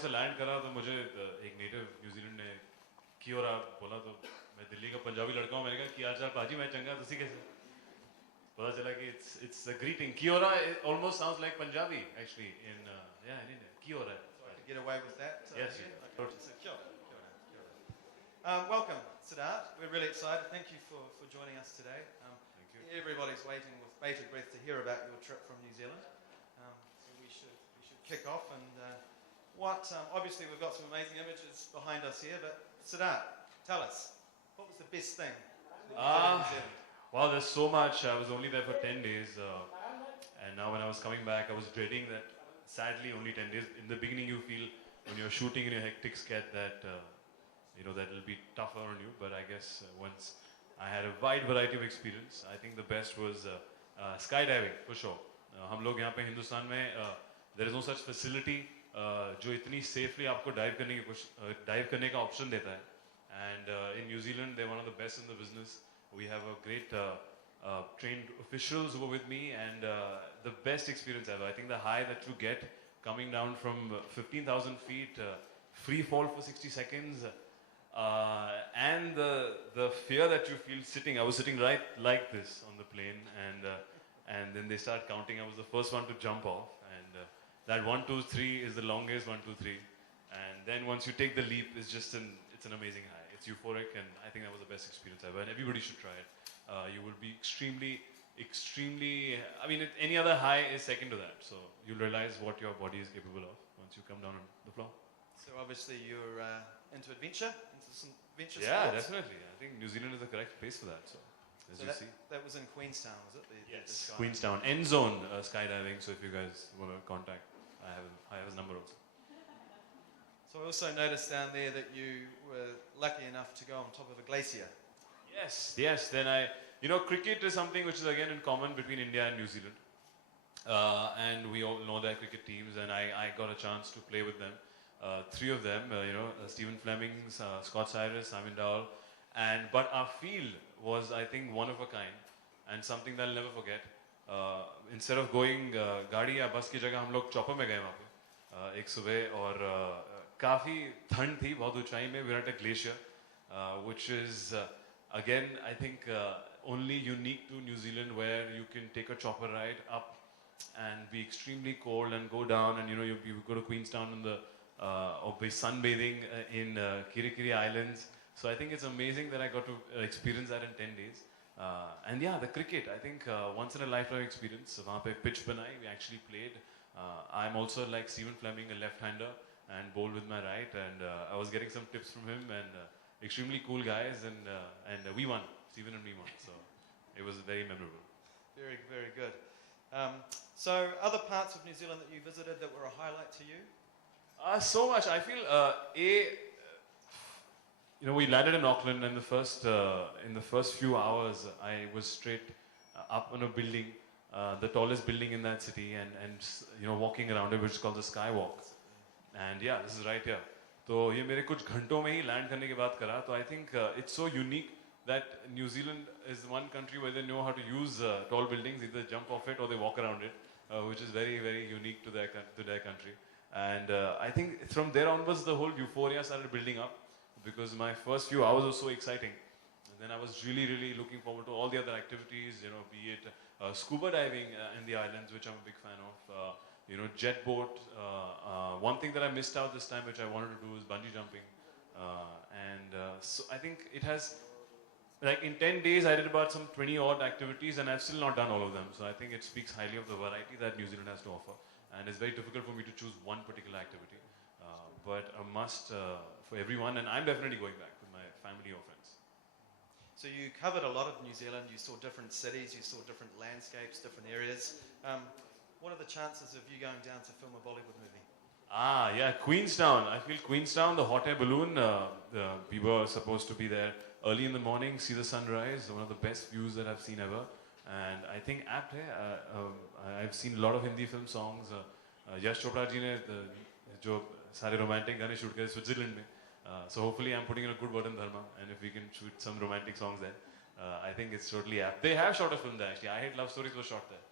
Airport से land करा तो मुझे एक नेटिव न्यूजीलैंड ने कियोरा बोला, तो मैं दिल्ली का पंजाबी लड़का हूँ, मैंने कहा कि यार पाजी मैं चंगा तुसी कैसे, पता चला कि it's a greeting. Kiora almost sounds like Punjabi actually in yeah, in India. Kiora. So I could get away with that. Yes. Okay. So kia ora, kia ora, kia ora. Welcome, Siddharth. We're really excited. Thank you for joining us today. Thank you. Everybody's waiting with bated breath to hear about your trip from New Zealand. So we should kick off. And obviously we've got some amazing images behind us here. But Siddharth, tell us, what was the best thing that you did in New Zealand? Wow, there's so much. I was only there for 10 days. And now when I was coming back, I was dreading that, sadly, only 10 days. In the beginning, you feel, when you're shooting in your hectic sketch, that, that will be tougher on you. But I guess once I had a wide variety of experience, I think the best was skydiving, for sure. हम लोग यहाँ पे हिंदुस्तान में, there is no such facility जो इतनी safely आपको dive करने का option देता है. And in New Zealand, they're one of the best in the business. We have a great trained officials who were with me, and the best experience ever. I think the high that you get coming down from 15,000 feet, free fall for 60 seconds, and the fear that you feel sitting. I was sitting right like this on the plane, and then they start counting. I was the first one to jump off, and that 1, 2, 3 is the longest 1, 2, 3, and then once you take the leap, it's an amazing high. It's euphoric, and I think that was the best experience ever, and everybody should try it. You will be extremely, I mean, any other high is second to that, so you'll realize what your body is capable of once you come down on the floor. So obviously you're into adventure, into some adventure Yeah, sports. definitely. I think New Zealand is the correct place for that, so as So you see. that was in Queenstown, was it? Yes, Queenstown, End Zone skydiving, so if you guys want to contact, I have his number also. So I also noticed down there that you were lucky enough to go on top of a glacier. Yes. Then cricket is something which is again in common between India and New Zealand. And we all know their cricket teams, and I got a chance to play with them. 3 of them, Stephen Fleming, Scott Cyrus, Simon Dowell. But our field was, I think, one of a kind, and something that I'll never forget. Instead of going गाड़ी या बस की जगह हम लोग chopper में गए वहाँ पे एक सुबह, और काफ़ी ठंड थी, बहुत ऊंचाई में. we're at a glacier, which is again I think only unique to New Zealand, where you can take a chopper ride up and be extremely cold and go down, and you go to Queenstown in the or be sunbathing in Kirikiri Islands. So I think it's amazing that I got to experience that in 10 days. And yeah, the cricket, I think once in a lifetime experience. वहाँ पे pitch बनाई, we actually played. I'm also like Stephen Fleming, a left-hander, and bowled with my right, and I was getting some tips from him, and extremely cool guys, and we won. Stephen and me won, so it was very memorable. Very, very good. So other parts of New Zealand that you visited that were a highlight to you? So much. I feel we landed in Auckland, and in the first few hours, I was straight up on a building, the tallest building in that city, and walking around it, which is called the Skywalk. And yeah, this is right here. तो ये मेरे कुछ घंटों में ही land करने के बाद करा. तो I think it's so unique that New Zealand is one country where they know how to use tall buildings, either jump off it or they walk around it, which is very, very unique to their country. And I think from there onwards, the whole euphoria started building up, because my first few hours were so exciting. And then I was really, really looking forward to all the other activities, be it scuba diving in the islands, which I'm a big fan of, jet boat. One thing that I missed out this time, which I wanted to do, is bungee jumping. So I think it has, like in 10 days, I did about some 20 odd activities, and I've still not done all of them. So I think it speaks highly of the variety that New Zealand has to offer. And it's very difficult for me to choose one particular activity, but a must for everyone, and I'm definitely going back with my family or friends. So you covered a lot of New Zealand, you saw different cities, you saw different landscapes, different areas. What are the chances of you going down to film a Bollywood movie? Yeah, Queenstown. I feel Queenstown, the hot air balloon, we were supposed to be there early in the morning, see the sunrise, one of the best views that I've seen ever. And I think apt hai, I've seen a lot of Hindi film songs. Yash Chopra ji ne jo sare romantic gaane shoot kare Switzerland mein. So hopefully I'm putting in a good word in Dharma, and if we can shoot some romantic songs there, I think it's totally apt. They have shot a film there actually. I Hate Love Stories was shot there.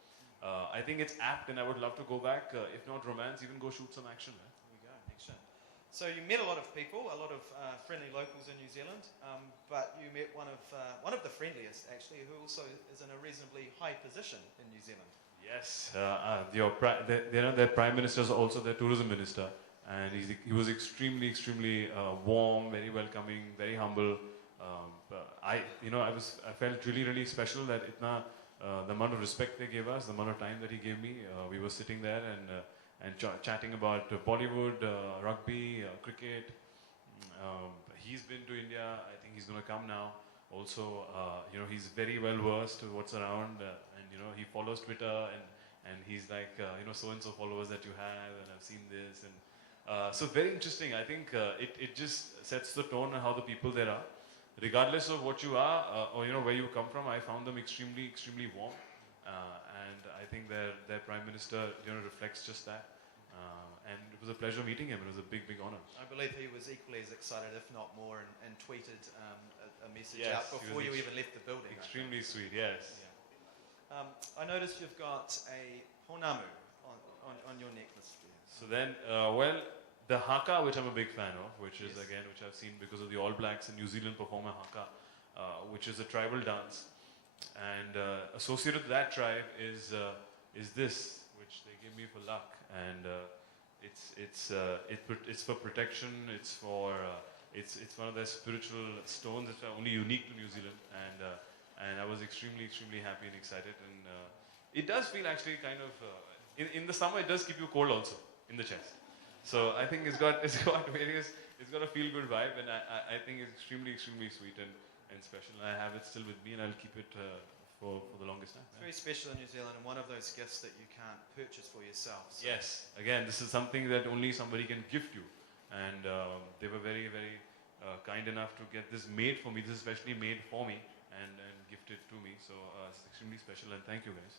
I think it's apt, and I would love to go back. If not romance, even go shoot some action. There we go, action. So you met a lot of people, a lot of friendly locals in New Zealand, but you met one of the friendliest actually, who also is in a reasonably high position in New Zealand. Yes, their prime minister is also their tourism minister, and he was extremely warm, very welcoming, very humble. I felt really special that the amount of respect they gave us, the amount of time that he gave me. We were sitting there and chatting about Bollywood, rugby, cricket. He's been to India. I think he's going to come now. Also, he's very well versed with what's around, and he follows Twitter, and he's like, so and so followers that you have, and I've seen this, and so very interesting. I think it just sets the tone on how the people there are, regardless of what you are or where you come from. I found them extremely warm, and I think their prime minister reflects just that. And it was a pleasure meeting him. It was a big honor. I believe he was equally as excited, if not more, and tweeted a message Yes, out before you even left the building. Extremely sweet, yes. Yeah. I noticed you've got a ponamu on your necklace there. So then, the haka, which I'm a big fan of, which is which I've seen because of the All Blacks in New Zealand perform a haka, which is a tribal dance, and associated with that tribe is this, which they give me for luck, and it's for protection. It's for it's one of their spiritual stones that are only unique to New Zealand, and I was extremely happy and excited, and it does feel actually kind of in the summer it does keep you cold also in the chest. So I think it's got a feel good vibe, and I think it's extremely sweet and special. I have it still with me, and I'll keep it for the longest time. It's very special in New Zealand, and one of those gifts that you can't purchase for yourself. So. Yes, again, this is something that only somebody can gift you, and they were very kind enough to get this made for me. This is especially made for me and gifted to me. So it's extremely special, and thank you guys.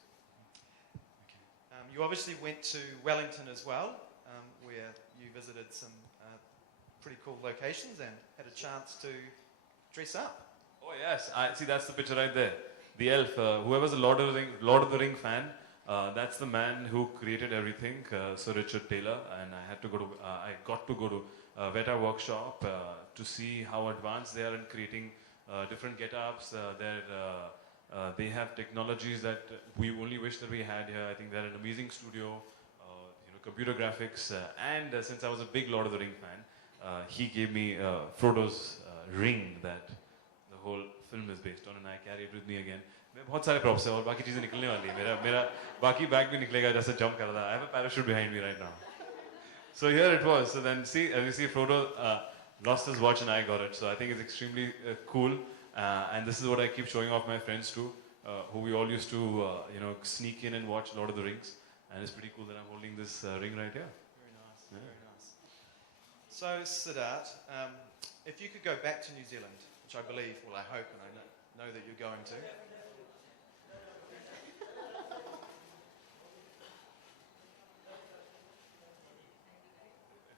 You obviously went to Wellington as well, where you visited some pretty cool locations and had a chance to dress up. Oh yes, I see. That's the picture right there. The elf. Whoever's a Lord of the Ring fan, that's the man who created everything, Sir Richard Taylor. And I got to go to Veta Workshop to see how advanced they are in creating different get-ups. They have technologies that we only wish that we had here. I think they're an amazing studio, computer graphics, and since I was a big Lord of the Ring fan, he gave me Frodo's ring that the whole film is based on, and I carry it with me again. मैं बहुत सारे props हैं और बाकी चीजें निकलने वाली हैं. मेरा बाकी bag भी निकलेगा जैसे jump कर रहा था. I have a parachute behind me right now. So here it was. So then as you see, Frodo lost his watch and I got it. So I think it's extremely cool. And this is what I keep showing off my friends too, who we all used to sneak in and watch Lord of the Rings. And it's pretty cool that I'm holding this ring right here. Very nice, very nice. So Siddharth, if you could go back to New Zealand, which I believe, well I hope and I know that you're going to.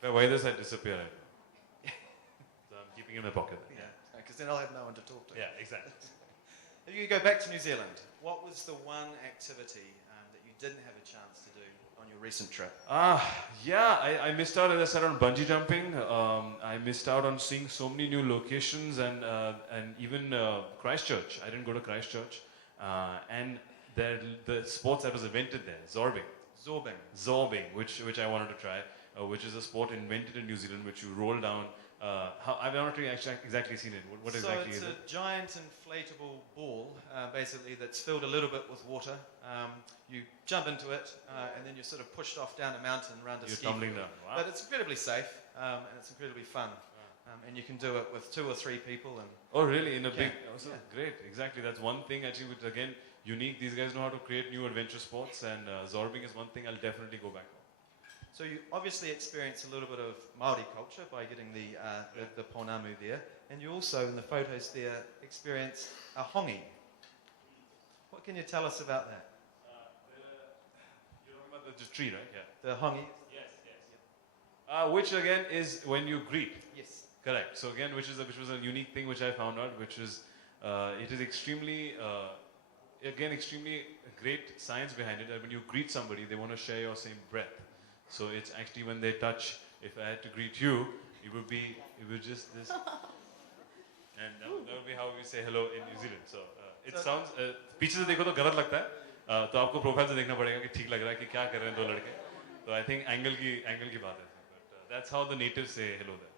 If I wear this, I disappear right now. So I'm keeping it in my pocket. Yeah, because then I'll have no one to talk to. Yeah, exactly. If you could go back to New Zealand, what was the one activity that you didn't have a chance to do on your recent trip? I missed out, as I said, on bungee jumping. I missed out on seeing so many new locations and even Christchurch. I didn't go to Christchurch. And the sports that was invented there, zorbing. Zorbing, which I wanted to try, which is a sport invented in New Zealand, which you roll down. I've not really actually exactly seen it. What exactly is it? So it's a giant inflatable ball, basically, that's filled a little bit with water. You jump into it, and then you're sort of pushed off down a mountain around a ski. You're tumbling down. Wow. But it's incredibly safe, and it's incredibly fun. And you can do it with 2 or 3 people. And oh, really? In a big... Oh, yeah. Great. Exactly. That's one thing, actually, which, again, unique. These guys know how to create new adventure sports, and zorbing is one thing I'll definitely go back on. So you obviously experience a little bit of Māori culture by getting the ponamu there, and you also, in the photos there, experience a hongi. What can you tell us about that? You're talking about the tree, right? Yeah. The hongi? Yes. Which again is when you greet. Yes. Correct. So again, which was a unique thing which I found out, which is it is extremely great science behind it. That when you greet somebody, they want to share your same breath. So it's actually when they touch if I had to greet you, it would just this, and that would be how we say hello in New Zealand. So it sounds पीछे से देखो तो गलत लगता है, तो आपको profile से देखना पड़ेगा कि ठीक लग रहा है कि क्या कर रहे हैं दो लड़के. तो I think एंगल की बात है. But that's how the natives say hello there.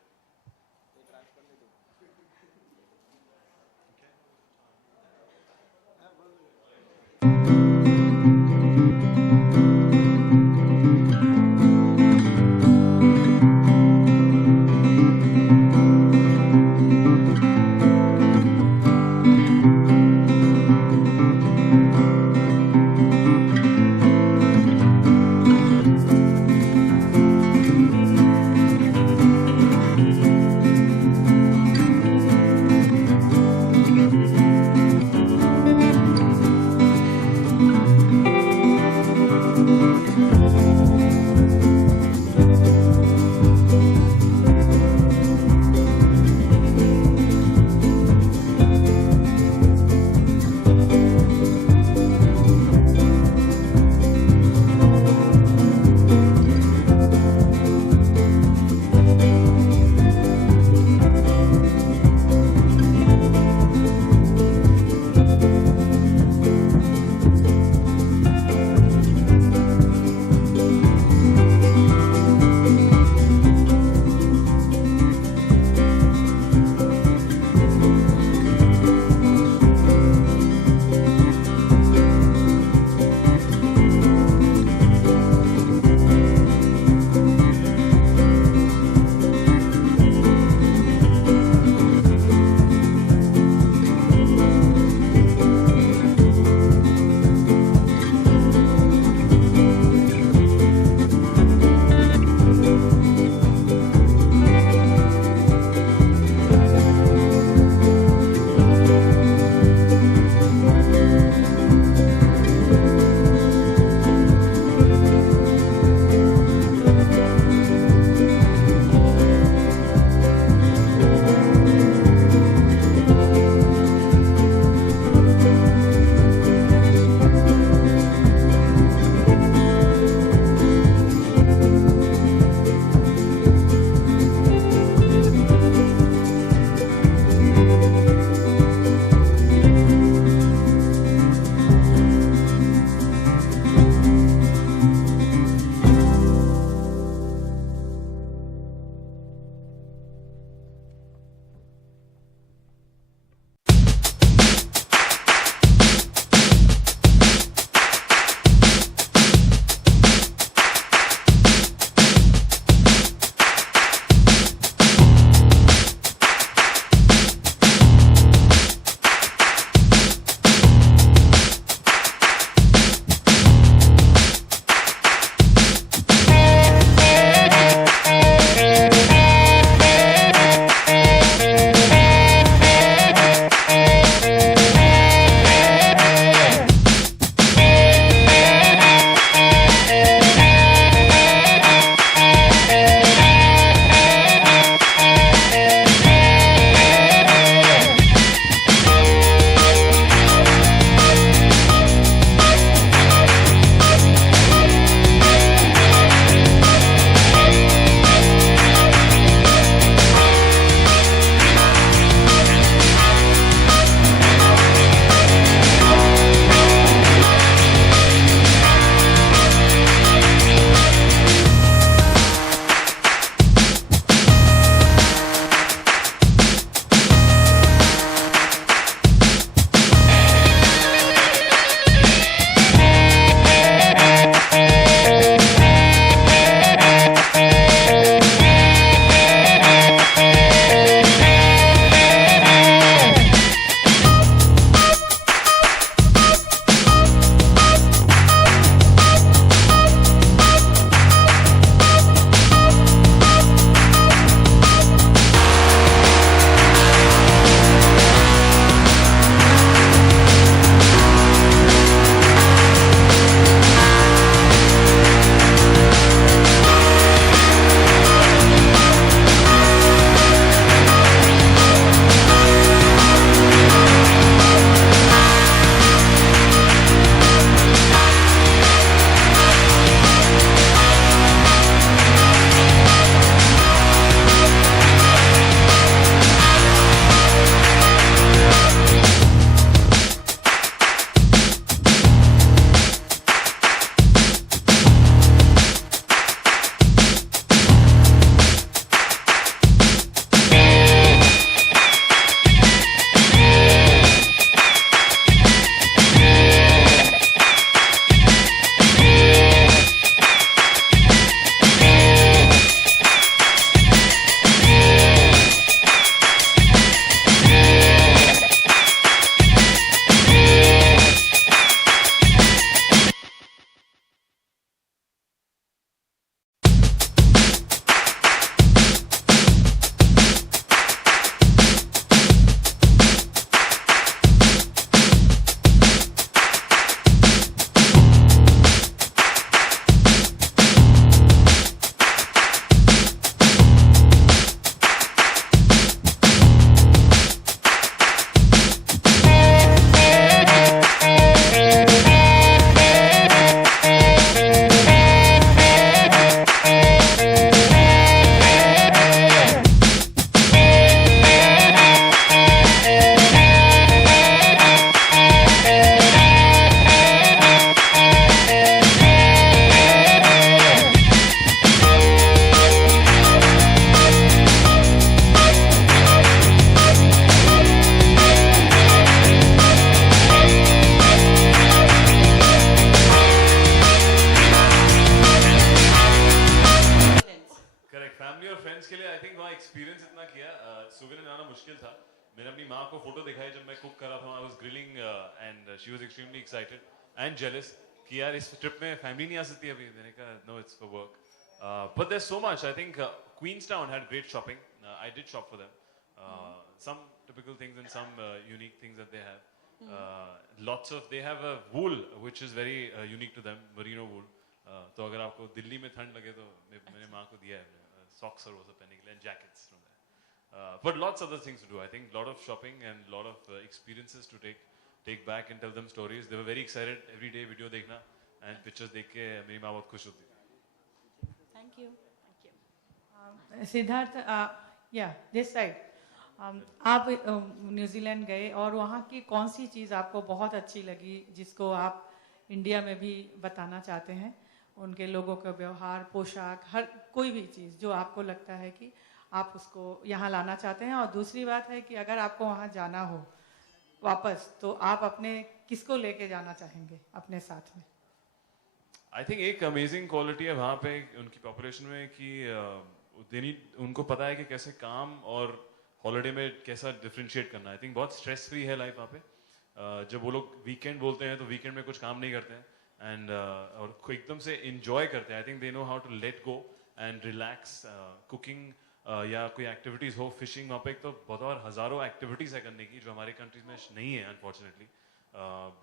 बनाना मुश्किल था. मैंने अपनी माँ को फोटो दिखाई जब मैं कुक कर रहा था. I was grilling and she was extremely excited and jealous कि यार इस ट्रिप में फैमिली नहीं आ सकती अभी. मैंने कहा no, it's for work. But there's so much. I think Queenstown had great shopping. I did shop for them. Some typical things and some unique things that they have. They have a wool which is very unique to them, merino wool. तो अगर आपको दिल्ली में ठंड लगे तो मैंने माँ को दिया है socks और वो सब पहनने के लिए and jackets from there. But lots of other things to do. I think lot of shopping and lot of experiences to take back and tell them stories. They were very excited every day video देखना and pictures देख के मेरी माँ बहुत खुश होती थी. Thank you. Thank you. Siddharth, yeah, this side. आप न्यूजीलैंड गए और वहाँ की कौन सी चीज़ आपको बहुत अच्छी लगी जिसको आप इंडिया में भी बताना चाहते हैं? उनके लोगों का व्यवहार, पोशाक, हर कोई भी चीज़ जो आपको लगता है कि आप उसको यहाँ लाना चाहते हैं. और दूसरी बात है कि अगर आपको वहाँ जाना हो वापस तो आप अपने किसको लेके जाना चाहेंगे अपने साथ में? आई थिंक एक अमेजिंग क्वालिटी है वहाँ पे उनकी पॉपुलेशन में कि उनको पता है कि कैसे काम और हॉलिडे में कैसा डिफरेंशिएट करना है. आई थिंक बहुत स्ट्रेस फ्री है लाइफ वहाँ पे. जब वो लोग वीकेंड बोलते हैं तो वीकेंड में कुछ काम नहीं करते हैं एंड और एकदम से इंजॉय करते हैं. I think they know how to let go and relax. Cooking या कोई एक्टिविटीज़ हो, फिशिंग, वहाँ पे एक तो बहुत और हज़ारों एक्टिविटीज़ है करने की जो हमारे कंट्रीज में नहीं है अनफॉर्चुनेटली,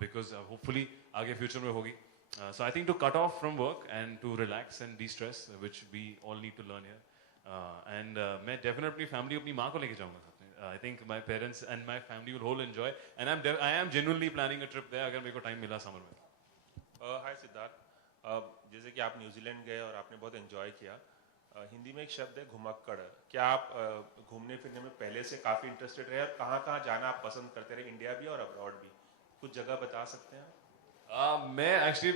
बिकॉज होपफुली आगे फ्यूचर में होगी. So I think to cut off from work and to relax and de-stress, which we all need to learn here. मैं definitely family अपनी माँ को लेके जाऊँगा साथ में. I think my parents and my family will whole enjoy. And I am genuinely planning a trip there अगर मेरे को time मिला summer में. हाय सिद्धार्थ, जैसे कि आप न्यूजीलैंड गए और आपने बहुत एंजॉय किया. हिंदी में एक शब्द है घुमक्कड़. क्या आप घूमने फिरने में पहले से काफ़ी इंटरेस्टेड रहे और कहाँ कहाँ जाना आप पसंद करते रहे, इंडिया भी और अब्रॉड भी? कुछ जगह बता सकते हैं आप? मैं एक्चुअली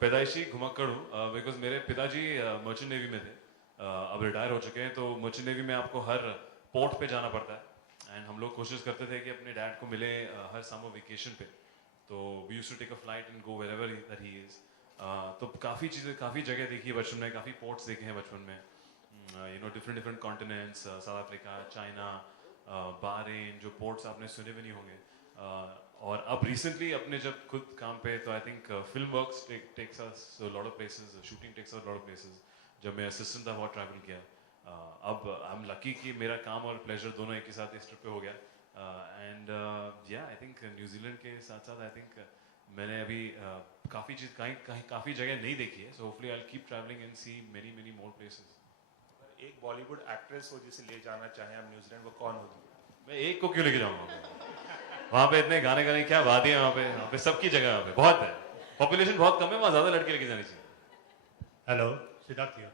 पैदाइशी घुमक्कड़ हूँ बिकॉज मेरे पिताजी मर्चेंट नेवी में थे. अब रिटायर हो चुके हैं. तो मर्चेंट नेवी में आपको हर पोर्ट पे जाना पड़ता है एंड हम लोग कोशिश करते थे कि अपने डैड को मिले हर समर वेकेशन पे. तो we used to take a flight and go wherever that he is. तो काफ़ी जगह देखी है बचपन में, काफ़ी पोर्ट्स देखे हैं बचपन में. Different continents, south Africa, China, Bahrain, जो पोर्ट्स आपने सुने भी नहीं होंगे. और अब रिसेंटली अपने जब खुद काम पे, तो I think film works takes us lot of places, shooting takes us lot of places. जब मैं असिस्टेंट था बहुत ट्रैवल किया. अब आई एम लकी कि मेरा काम और प्लेजर दोनों एक ही साथ इस ट्रिप पे हो गया. एंड या आई थिंक न्यूजीलैंड के साथ साथ आई थिंक मैंने अभी काफ़ी जगह नहीं देखी है. So hopefully I will keep travelling and see many more places. एक बॉलीवुड एक्ट्रेस हो जिसे ले जाना चाहें आप न्यूजीलैंड, वो कौन होगी? मैं एक को क्यों लेके जाऊँगा? वहाँ पे इतने गाने गाने क्या बात है. वहाँ पे सबकी जगह वहाँ पे बहुत है. पॉपुलेशन बहुत कम है, वहाँ ज़्यादा लड़के लेके जानी चाहिए. Hello Siddharth here.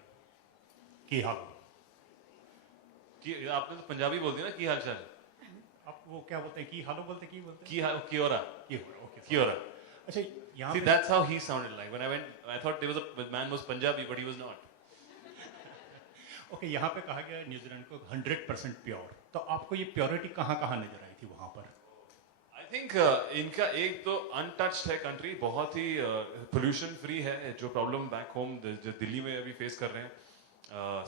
की हाल? कि आपने तो पंजाबी बोल दिया ना, की हाल चाल. आप वो क्या बोलते हैं, की हालो बोलते, की बोलते की हाल, की हो रहा, ओके की हो रहा. अच्छा यहाँ See, पे that's how he sounded like. When I went, I thought there was a man was Punjabi, but he was not. Okay यहाँ पे कहा गया है न्यूजीलैंड को 100% प्योर. तो आपको ये प्योरिटी कहाँ कहाँ नजर आई थी वहाँ पर? आई थिंक इनका एक तो अनटच्ड है कंट्री, बहुत ही पोल्यूशन फ्री है. जो प्रॉब्लम बैक होम जो दिल्ली में अभी फेस कर रहे हैं,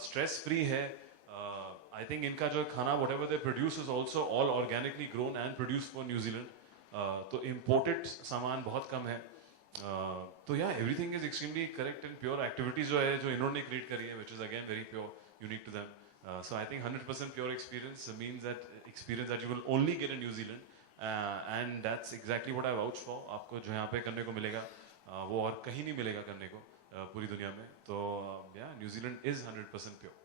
स्ट्रेस फ्री है. आई थिंक इनका जो खाना whatever they produce is also all organically grown and produce for New Zealand. तो इम्पोर्टेड सामान बहुत कम है. तो या everything is extremely correct and pure. Activities जो है जो इन्होंने क्रिएट करी है, which is again very pure, unique to them. So I think 100% pure experience means that you will only get in New Zealand, and that's exactly what I vouch for. आपको जो यहाँ पे करने को मिलेगा वो और कहीं नहीं मिलेगा करने को पूरी दुनिया में. तो yeah, New Zealand is 100% pure.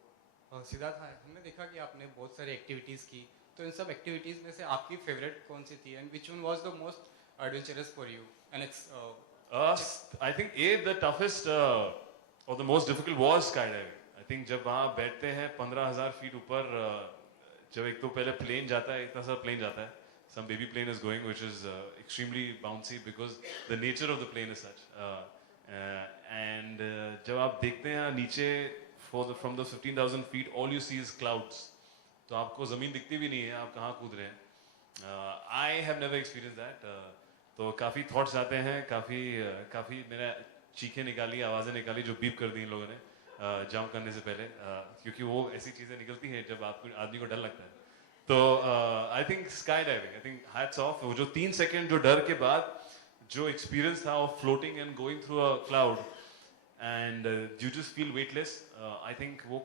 Siddharth, हमने देखा कि आपने बहुत सारी एक्टिविटीज़ की, तो इन सब एक्टिविटीज़ में से आपकी फेवरेट कौन सी थी and which one was the most adventurous for you? And I think the toughest or the most difficult was skydiving. I think जब वहाँ बैठते हैं 15,000 फीट ऊपर, जब एक तो पहले प्लेन जाता है, इतना सा प्लेन जाता है, some baby plane is going which is extremely bouncy because the nature of the plane is such, and जब आप देखते हैं नीचे from the 15,000 feet all you see is clouds, तो आपको ज़मीन दिखती भी नहीं है, आप कहाँ कूद रहे हैं. I have never experienced that. तो काफ़ी थॉट्स आते हैं, काफ़ी मैंने चीखें निकाली, आवाज़ें निकाली जो बीप कर दी इन लोगों ने जंप करने से पहले, क्योंकि वो ऐसी चीज़ें निकलती हैं जब आपको आदमी को डर लगता है. तो I think sky diving, I think hats off, वो जो 3 सेकंड जो डर के बाद जो एक्सपीरियंस था of floating and going through a cloud and you just feel weightless, I think वो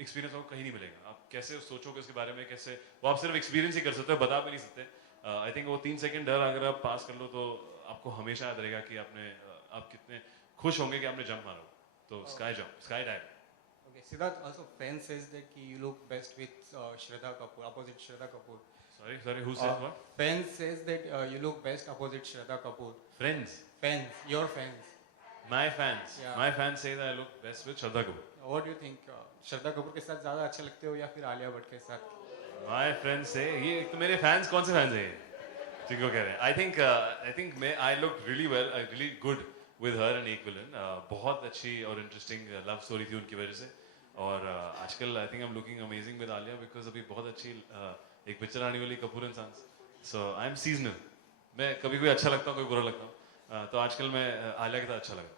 एक्सपीरियंस आपको कहीं नहीं मिलेगा. आप कैसे सोचोगे उसके बारे में, कैसे वो आप सिर्फ एक्सपीरियंस ही कर सकते हो, बता भी नहीं सकते. आई थिंक वो 3 सेकंड डर अगर आप पास कर लो तो आपको हमेशा याद रहेगा कि आपने आप कितने खुश होंगे कि आपने जंप मारा. तो sky jump, sky dive. Okay, Siddharth, also fan says that you look best with Shraddha Kapoor, opposite Shraddha Kapoor. Sorry, who says what? Fan says that you look best opposite Shraddha Kapoor. Friends, Fans, your fans. my fans, Yeah. my fans say that I look best with Shraddha Kapoor. What do you think? Shraddha Kapoor के साथ ज़्यादा अच्छे लगते हो या फिर आलिया भट्ट के साथ? My friends say, ये तो मेरे fans कौन से fans हैं ये? ठीक हो कह रहे हैं. I think I looked really well, really good with her and एक villain. बहुत अच्छी और interesting love story थी उनकी वजह से. और आजकल I think I'm looking amazing with Alia because अभी बहुत अच्छी एक पिक्चर आने वाली Kapoor and Sons. So I'm seasonal. मैं कभी कोई अच्छा लगता हूँ, कोई बुरा लगता हूँ. तो आजकल मैं आलिया के साथ अच्छा लगता हूँ.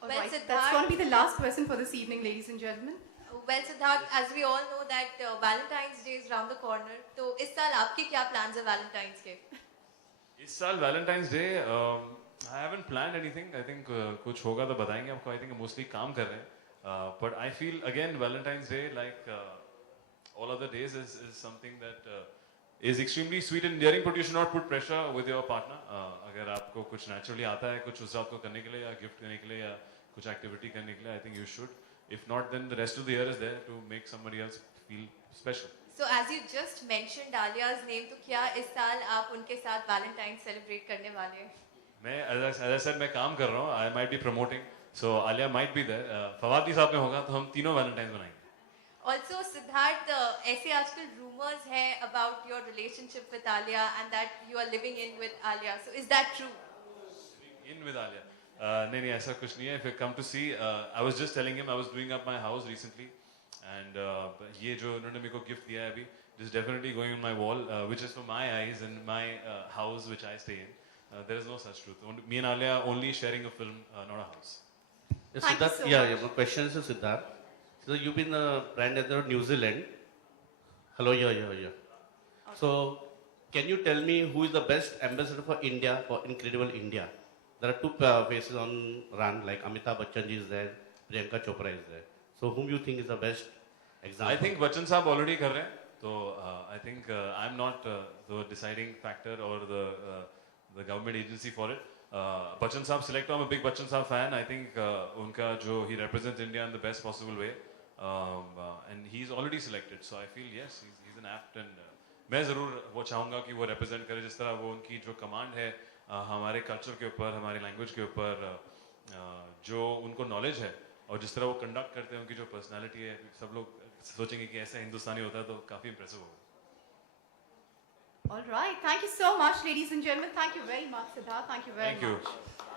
All Well, right, Siddharth- that's going to be the last question for this evening, ladies and gentlemen. Well, Siddharth, as we all know that Valentine's Day is round the corner. तो इस साल आपके क्या plans हैं Valentine's के? इस साल Valentine's Day I haven't planned anything. I think कुछ होगा तो बताएंगे आपको. I think mostly काम कर रहे हैं. But I feel again Valentine's Day, like all other days, is something that is extremely sweet and endearing. But you should not put pressure with your partner. अगर आपको कुछ naturally आता है कुछ उस रात को करने के लिए या gift करने के लिए या कुछ activity करने के लिए, I think you should. If not, then the rest of the year is there to make somebody else feel special. So as you just mentioned Alia's name, तो क्या इस साल आप उनके साथ Valentine's celebrate करने वाले हैं? मैं as I said मैं काम कर रहा हूँ. I might be promoting, so Alia might be there. Fawad भी साथ में होगा तो हम तीनों Valentine's बनाएंगे. Also, Siddharth, ऐसे आजकल rumors है about your relationship with Alia and that you are living in with Alia. So is that true? In with Alia. नहीं ऐसा कुछ नहीं है. If you come to see, I was just telling him I was doing up my house recently, and ये जो उन्होंने मेरे को gift दिया है अभी, is definitely going on my wall, which is for my eyes and my house which I stay in. There is no such truth. Me and Alia only sharing a film, not a house. Thank you Siddharth, so yeah, much. my question is to Siddharth. So you've been a brand ambassador of New Zealand. Hello, yeah. So can you tell me who is the best ambassador for India, for Incredible India? There are two faces on run, like Amitabh Bachchan ji is there, Priyanka Chopra is there. So whom you think is the best example? I think Bachchan साहब already कर रहे हैं. तो I think I'm not the deciding factor or the government agency for it. Bachchan साहब select. I'm a big Bachchan साहब fan. I think उनका जो he represents India in the best possible way, and he's already selected. So I feel yes, he's an apt and मैं ज़रूर वो चाहूँगा कि वो represent करे जिस तरह वो उनकी जो command है हमारे culture के ऊपर, हमारी language के ऊपर, जो उनको knowledge है और जिस तरह वो conduct करते हैं, उनकी जो personality है, सब लोग सोचेंगे कि ऐसा हिंदुस्तानी होता है तो काफ़ी impressive होगा. All right, thank you so much, ladies and gentlemen. Thank you very much, Siddharth. Thank you very Thank you. much.